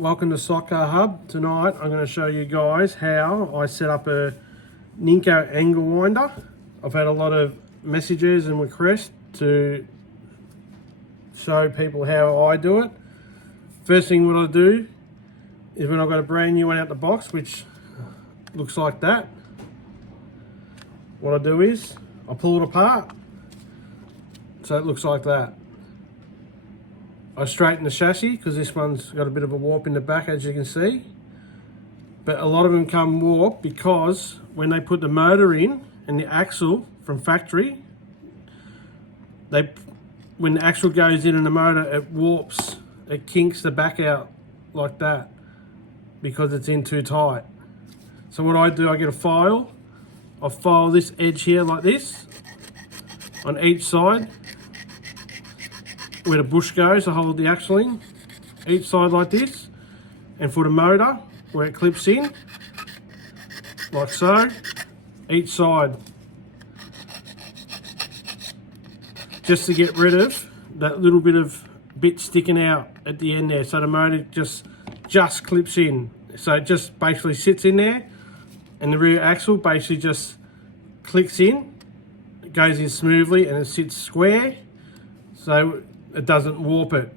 welcome to Stock Car Hub. Tonight I'm going to show you guys how I set up a Ninco angle winder. I've had a lot of messages and requests to show people how I do it. First thing what I do is when I've got a brand new one out the box, which looks like that, what I do is I pull it apart so it looks like that. I straighten the chassis because this one's got a bit of a warp in the back, as you can see. But a lot of them come warped because when they put the motor in and the axle from factory, when the axle goes in and the motor, it warps, it kinks the back out like that because it's in too tight. So what I do, I get a file, I file this edge here like this on each side, where the bush goes to hold the axle in, each side like this, and for the motor where it clips in like so, each side, just to get rid of that little bit sticking out at the end there, so the motor just clips in, so it just basically sits in there and the rear axle basically just clicks in, it goes in smoothly and it sits square so it doesn't warp it.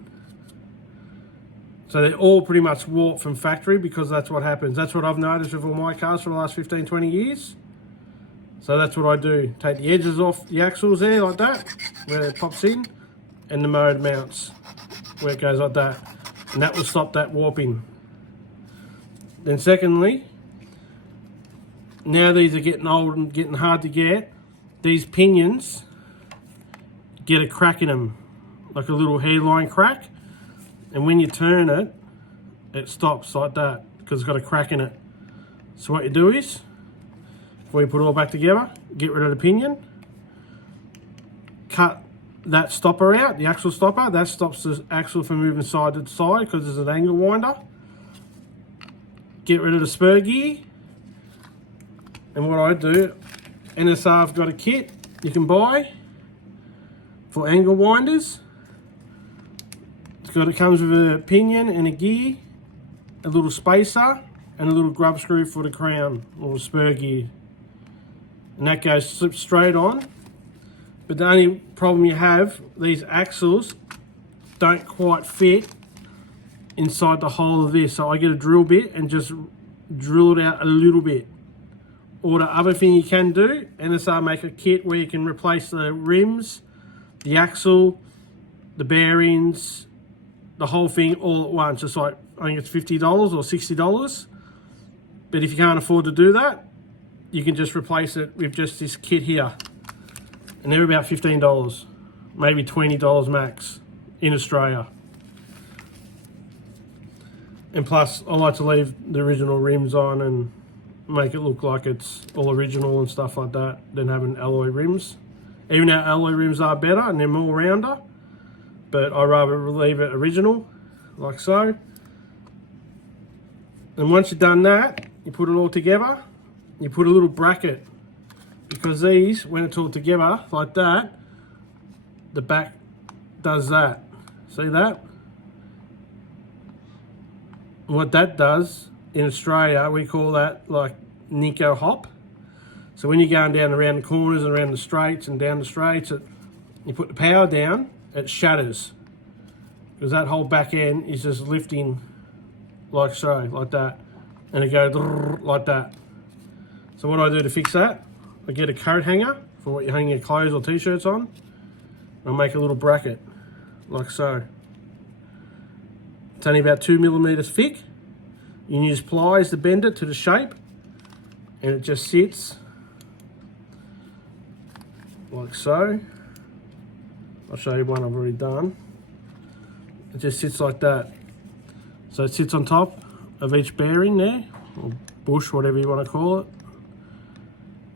So they're all pretty much warped from factory because that's what happens. That's what I've noticed with all my cars for the last 15, 20 years. So that's what I do. Take the edges off the axles there like that, where it pops in, and the motor mounts where it goes like that. And that will stop that warping. Then secondly, now these are getting old and getting hard to get, these pinions get a crack in them, like a little hairline crack, and when you turn it, it stops like that because it's got a crack in it. So what you do is, before you put it all back together, get rid of the pinion, cut that stopper out, the axle stopper, that stops the axle from moving side to side because it's an angle winder. Get rid of the spur gear, and what I do, NSR have got a kit you can buy for angle winders. It comes with a pinion and a gear, a little spacer, and a little grub screw for the crown or the spur gear. And that goes slips straight on. But the only problem you have, these axles don't quite fit inside the hole of this. So I get a drill bit and just drill it out a little bit. Or the other thing you can do, NSR make a kit where you can replace the rims, the axle, the bearings, the whole thing all at once. It's like, I think it's $50 or $60. But if you can't afford to do that, you can just replace it with just this kit here. And they're about $15, maybe $20 max in Australia. And plus, I like to leave the original rims on and make it look like it's all original and stuff like that than having alloy rims. Even though alloy rims are better and they're more rounder, but I rather leave it original, like so. And once you've done that, you put it all together, you put a little bracket, because these, when it's all together like that, the back does that. See that? And what that does, in Australia, we call that like Ninco hop. So when you're going down around the corners and around the straights and down the straights, you put the power down, it shatters because that whole back end is just lifting like so, like that, and it goes like that. So what I do to fix that, I get a coat hanger for what you're hanging your clothes or t-shirts on, and I make a little bracket like so. It's only about 2 millimeters thick. You can use pliers to bend it to the shape, and it just sits like so. I'll show you one I've already done. It just sits like that. So it sits on top of each bearing there, or bush, whatever you want to call it.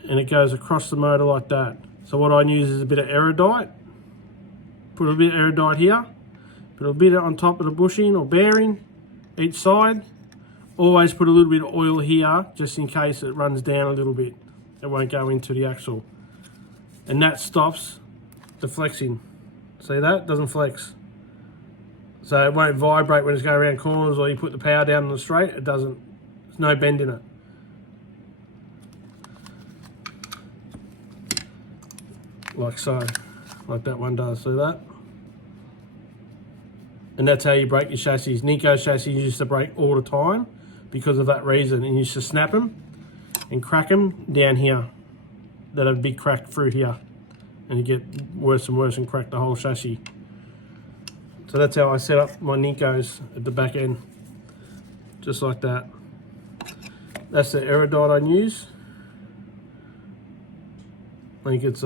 And it goes across the motor like that. So what I use is a bit of Erudite. Put a bit of Erudite here. Put a bit on top of the bushing or bearing, each side. Always put a little bit of oil here, just in case it runs down a little bit. It won't go into the axle. And that stops the flexing. See that? Doesn't flex. So it won't vibrate when it's going around corners or you put the power down on the straight. It doesn't, there's no bend in it. Like so, like that one does, see that? And that's how you break your chassis. Nico chassis used to break all the time because of that reason. And you used to snap them and crack them down here. That have a big crack through here. And you get worse and worse and crack the whole chassis. So that's how I set up my Nikos at the back end. Just like that. That's the Erudite I use. I think it's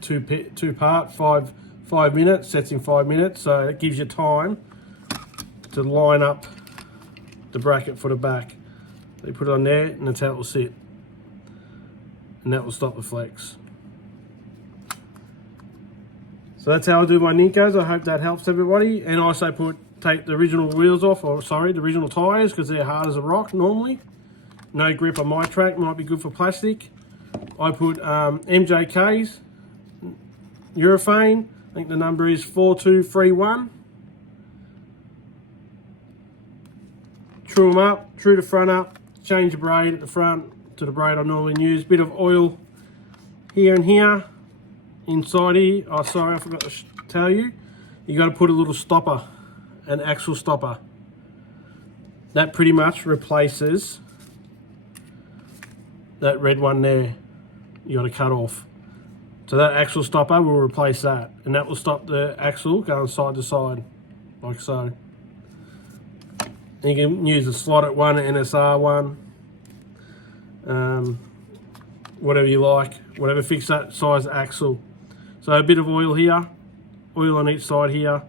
two part, five minutes, sets in 5 minutes, so it gives you time to line up the bracket for the back. You put it on there and that's how it will sit. And that will stop the flex. So that's how I do my Nikos. I hope that helps everybody. And I also take the original wheels off, or sorry, the original tyres, because they're hard as a rock normally. No grip on my track, might be good for plastic. I put MJKs, urethane. I think the number is 4231. True them up, true the front up, change the braid at the front to the braid I normally use. Bit of oil here and here, inside here. Oh, sorry, I forgot to tell you. You got to put a little stopper, an axle stopper. That pretty much replaces that red one there. You got to cut off. So that axle stopper will replace that, and that will stop the axle going side to side, like so. And you can use a slotted one, an NSR one, whatever you like, whatever fits that size axle. So a bit of oil here, oil on each side here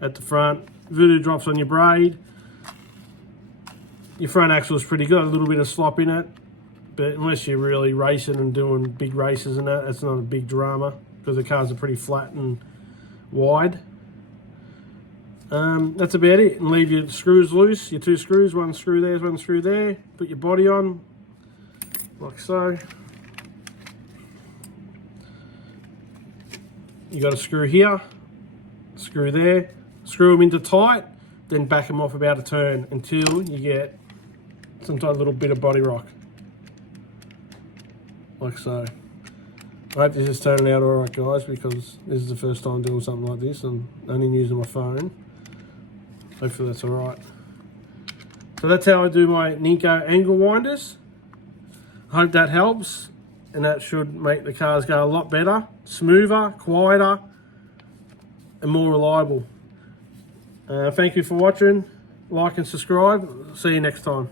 at the front. Voodoo drops on your braid. Your front axle is pretty good, a little bit of slop in it. But unless you're really racing and doing big races and that, it's not a big drama because the cars are pretty flat and wide. That's about it. And leave your screws loose, your two screws, one screw there, one screw there. Put your body on, like so. You got a screw here, screw there, screw them into tight, then back them off about a turn until you get some type of little bit of body rock. Like so. I hope this is turning out alright, guys, because this is the first time doing something like this and only using my phone. Hopefully that's alright. So that's how I do my Nico angle winders. I hope that helps, and that should make the cars go a lot better, smoother, quieter, and more reliable. Thank you for watching. Like and subscribe. See you next time.